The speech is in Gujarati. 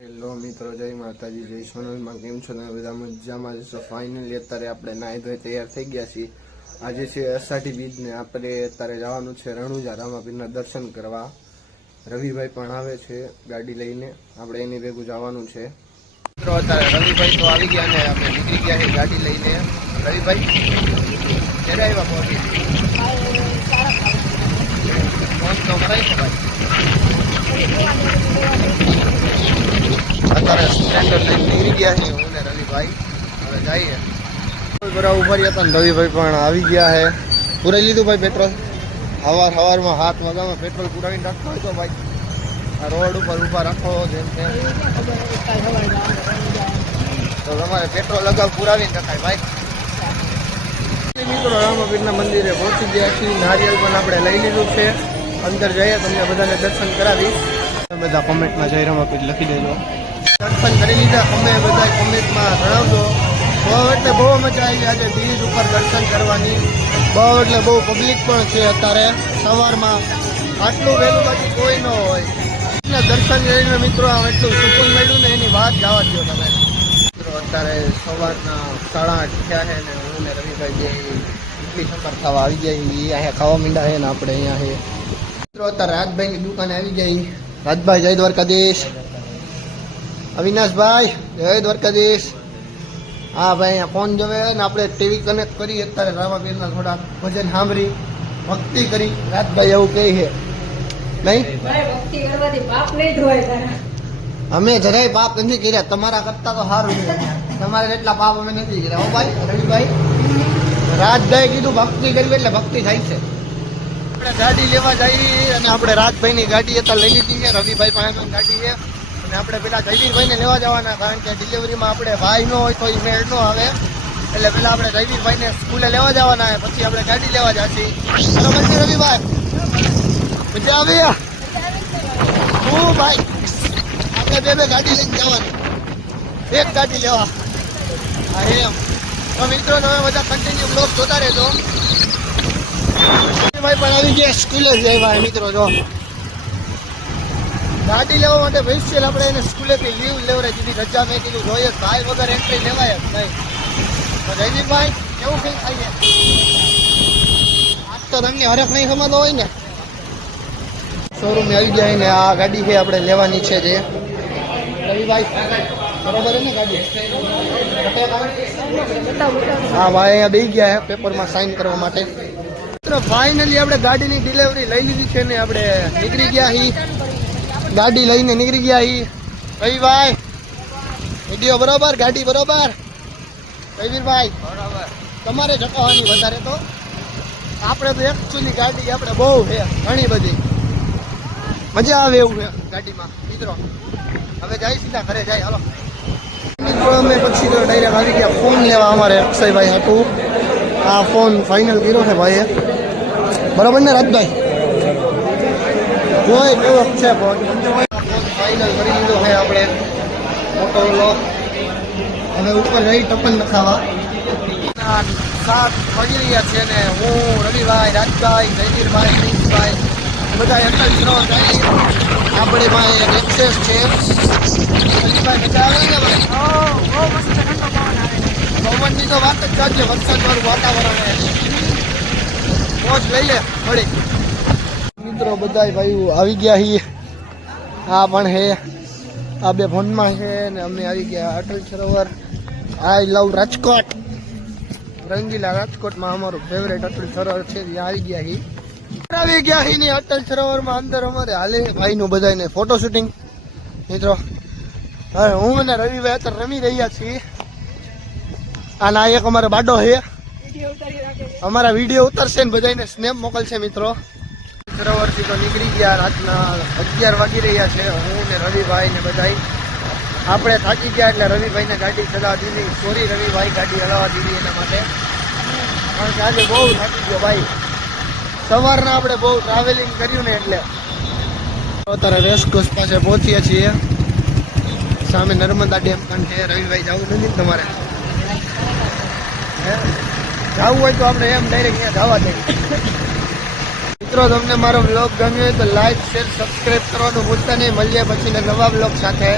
હેલો મિત્રો, જય માતાજી, જય સોનલમાં. કેમ છો તમે બધા? મજામાં જશો? ફાઇનલી અત્યારે આપણે નાહી ધોઈ તૈયાર થઈ ગયા છીએ. આજે છે અષાઢી બીજ ને આપણે અત્યારે જવાનું છે રણુજા રામાપીરના દર્શન કરવા. રવિભાઈ પણ આવે છે ગાડી લઈને, આપણે એની ભેગું જવાનું છે. મિત્રો અત્યારે રવિભાઈ તો આવી ગયા ને આપણે નીકળી ગયા છે ગાડી લઈને. રવિભાઈ ક્યારે આવ્યા? ફોન તો કરાય છે ભાઈ. અત્યારે સ્પ્લેન્ડર લઈને નીકળી ગયા છે હું ને રવિભાઈ. હવે જઈએ. બરાબર ઉભા રહ્યા હતા ને રવિભાઈ પણ આવી ગયા છે. પુરાઈ લીધું ભાઈ પેટ્રોલ? સવારમાં 7 વાગ્યામાં પેટ્રોલ પુરાવીને રાખો તો ભાઈ આ રોડ ઉપર ઊભા રાખો જેમ છે તો તમારે પેટ્રોલ અગાઉ પુરાવીને રખાય ભાઈ. મિત્રો રામાપીરના મંદિરે પહોંચી ગયા છીએ. નારિયેળ પણ આપણે લઈ લીધું છે. અંદર જઈએ તમને બધાને દર્શન કરાવીશ. બધા કોમેન્ટમાં જય રામાપીર લખી દેજો. દર્શન કરી લીધા તમે બધા કોમેન્ટમાં જણાવજો. બહુ એટલે બહુ મજા આવી આજે બીજ ઉપર દર્શન કરવાની. બહુ એટલે બહુ પબ્લિક પણ છે અત્યારે સવારમાં. આટલું વહેલું બાકી કોઈ ન હોય. દર્શન કરીને મિત્રો આમ એટલું સુકૂન મળ્યું ને એની વાત જવા દો તમે. મિત્રો અત્યારે સવારના 8:30 થયા છે ને હું ને રવિભાઈ જે ઇડલી સંભાર ખાવા આવી જાય અહીંયા ખાવા માંડ્યા છે ને આપણે અહીંયા છે. મિત્રો અત્યારે રાજભાઈની દુકાને આવી જાય. રાજભાઈ જય દ્વારકાધીશ. અવિનાશભાઈ જય દ્વારકાધીશ. હા ભાઈ અહીંયા ફોન જોવે ને આપણે ટીવી કનેક્ટ કરી અત્યારે રામાપીરના થોડા ભજન સાંભળી ભક્તિ કરી. રાજભાઈ એવું કહે છે નહીં? અમે જરાય પાપ નથી કર્યા, તમારા કરતા તો સારું છે. તમારે જેટલા પાપ અમે નથી કર્યા. હો ભાઈ રવિભાઈ. રાજભાઈ કીધું ભક્તિ કરવી એટલે ભક્તિ થાય છે. આપણે ગાડી લેવા જઈએ અને આપણે રાજભાઈની ગાડી અત્યારે લઈ લીધી છે. રવિભાઈ પાસે ગાડી છે અને આપણે પેલા જયવીરભાઈને લેવા જવાના, કારણ કે ડિલિવરીમાં આપણે ભાઈ ન હોય તો એ મેળ ન આવે. એટલે પેલા આપણે જયવીરભાઈને સ્કૂલે લેવા જવાના છે, પછી આપણે ગાડી લેવા જશે. બરોબર છે રવિભાઈ? મજા આવી? હું ભાઈ આપણે બે ગાડી લઈને જવાની, એક ગાડી લેવા. હા એમ તો મિત્રો તમે બધા કન્ટિન્યુ બ્લોગ જોતા રહેજો. ભાઈ પણ આવી ગયા સ્કૂલે જ આવ્યા મિત્રો. જો ગાડી લેવા માટે સ્પેશિયલ આપણે એને સ્કૂલેથી લીવ લેવડાવી દીધી. રજા મેં કીધું જોઈએ ભાઈ વગર એન્ટ્રી લેવાય જ નહીં. તો જયદીપભાઈ કેવું ફીલ થાય છે? આજ તો તમને હરખ નહીં સમજતો હોય ને. શોરૂમ આવી જાય ને આ ગાડી છે આપણે લેવાની છે જે રવિભાઈ બરોબર ને ગાડી. હા ભાઈ અહીંયા બેસી ગયા છે પેપરમાં સાઇન કરવા માટે. ફાઇનલી આપણે ગાડીની ડિલિવરી લઈ લીધી છે ને આપણે નીકળી ગયા હી. ગાડી લઈને નીકળી ગયા હી. રવિભાઈ વિડીયો બરોબર? ગાડી બરોબર? રવિભાઈ બરોબર. તમારે જકાવવાની વધારે તો આપણે તો એકચ્યુઅલી ગાડી આપણે બહુ છે ઘણી બધી મજા આવે એવું છે ગાડીમાં. મિત્રો હવે જાય સીધા ઘરે જાય. હાલો મિત્રો અમે પછી તો ડાયરેક્ટ આવી ગયા ફોન લેવા અમારે અક્ષયભાઈ હતું. આ ફોન ફાઇનલ કર્યો છે ભાઈએ. બરાબર ને રાજભાઈ? જોઈ કેવો છે ફોન? ફાઇનલ કરી લીધો છે આપણે મોટોરોલો. હવે ઉપર રહી ટપન નખાવા. 7 વાગી રહ્યા છે ને હું રવિભાઈ, રાજભાઈ, જયવીરભાઈ, દિનેશભાઈ બધા અટલ સરોવર જાય. આપણે પાસે એક એક્સેસ છે. રવિભાઈ મજા આવે ને ભાઈ? પવનની તો વાત જ ચાલશે. વરસાદવાળું વાતાવરણ મોજ લઈ લે મળી. મિત્રો બધા ભાઈ આવી ગયા છીએ. આ પણ છે, આ બે ફોનમાં છે ને અમે આવી ગયા અટલ સરોવર. આઈ લવ રાજકોટ. રંગીલા રાજકોટમાં અમારું ફેવરેટ અટલ સરોવર છે. ત્યાં આવી ગયા છીએ. આવી ગયા છીએ અટલ સરોવરમાં. અંદર અમારે હાલે ભાઈનું બધાને ફોટો શૂટિંગ. મિત્રો હવે હું અને રવિભાઈ અત્યારે રમી રહ્યા છીએ. આના એક અમારો બાડો છે, અમારા વિડીયો ઉતરશે ને બધાને સ્નેપ મોકલશે. મિત્રો સરોવરથી તો નીકળી ગયા. રાતના 11 વાગી રહ્યા છે. હું ને રવિભાઈ ને બધા આપણે થાકી ગયા એટલે રવિભાઈને ગાડી ચલાવવા દીધી. સોરી રવિભાઈ, ગાડી હલાવવા દીધી એના માટે, કારણ કે આજે બહુ થાકી ગયો ભાઈ. સવારના આપણે બહુ ટ્રાવેલિંગ કર્યું ને એટલે. અત્યારે રેસકોર્સ પાસે પહોંચીએ છીએ. સામે નર્મદા ડેમ પણ છે. રવિભાઈ જવું નથી ને તમારે? જવું હોય તો આપણે એમ ડાયરેક્ટ અહીંયા જવા દઈએ. મિત્રો તમને મારો બ્લોગ ગમ્યો હોય તો લાઈક, શેર, સબસ્ક્રાઈબ કરવાનું ભૂલતા નહીં. મળીએ પછી નવા બ્લોગ સાથે.